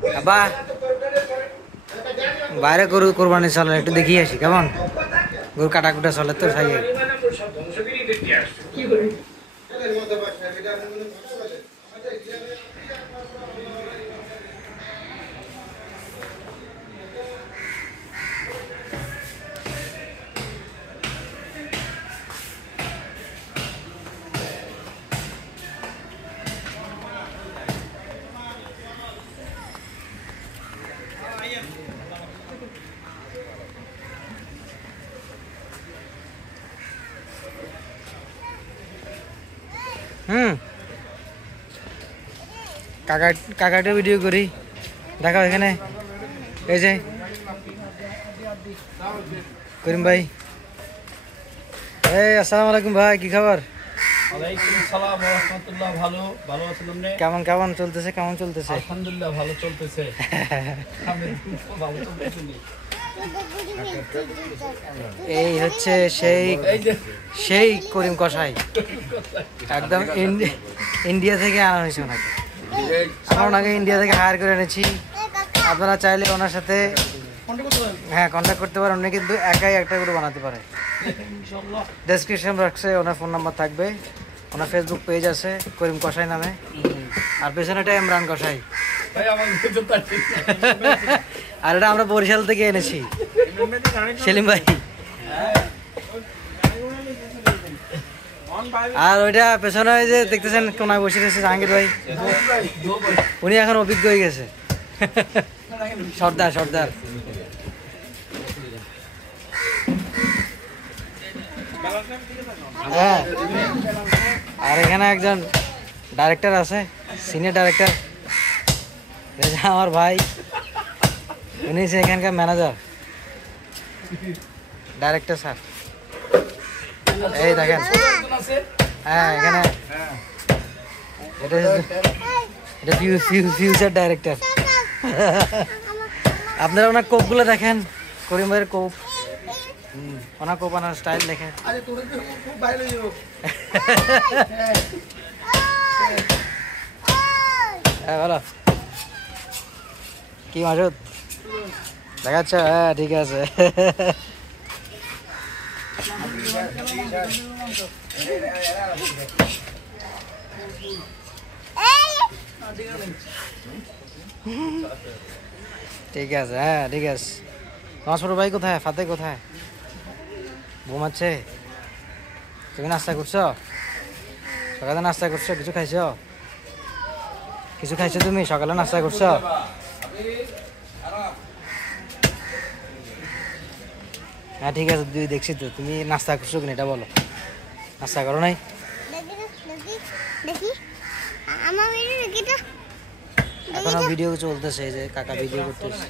আব্বা বাইরে গরু কোরবানি চলে একটু দেখিয়ে আসি কেমন গরু কাটাকুটা চলে তো সাইয়ে কাকাটা ভিডিও করি দেখাও এখানে এই যে করিম ভাই এই আসসালামু আলাইকুম ভাই কি খবর ওয়ালাইকুম আসসালাম ওয়া রাহমাতুল্লাহ ভালো আছেন আপনি কেমন চলতেছে আলহামদুলিল্লাহ ভালো চলতেছে আমি ভালো চলতেছে এই হচ্ছে সেই করিম কসাই একদম ইন্ডিয়া থেকে আনা হয়েছে ওনাকে আমরা ওনাকে ইন্ডিয়া থেকে হায়ার করে এনেছি আপনারা চাইলে ওনার সাথে কন্ট্যাক্ট করতে পারেন উনি কিন্তু একাই একটা করে বানাতে পারে ডেসক্রিপশন বক্সে ওনার ফোন নাম্বার থাকবে ওনার ফেসবুক পেজ আছে করিম কসাই নামে আর পেছনেটা ইমরান কসাই আর এটা আমরা বরিশাল থেকে এনেছি সেলিম ভাই আর ওইটা পেছনে যে দেখতেছেন কোনায় বসে রয়েছে জাহাঙ্গীর ভাই উনি এখন অভিজ্ঞ হয়ে গেছে সর্দার হ্যাঁ আর এখানে একজন ডাইরেক্টর আছে সিনিয়র ডাইরেক্টর আমার ভাই উনি এখানকার ম্যানেজার ডাইরেক্টর স্যার এই দেখেন হ্যাঁ এখানে এটা ফিউচার ডাইরেক্টর আপনারা ওনার কোপগুলো দেখেন করিম ভাইয়ের কোপ ওনার কোপ আনার স্টাইল দেখেন হ্যাঁ বলো কি মাসুদ দেখাচ্ছ হ্যাঁ ঠিক আছে ঠিক আছে হ্যাঁ ঠিক আছে তোমার ছোট ভাই কোথায় ফাতে কোথায় ঘুমাচ্ছে তুমি নাস্তা করছো সকালে নাস্তা করছো কিছু খাইছো তুমি সকালে নাস্তা করছো হ্যাঁ ঠিক আছে দেখছি তো তুমি নাস্তা করছো কিনা এটা বলো নাস্তা করো নাই এখনো ভিডিও চলতেছে এই যে কাকা ভিডিও করতেছে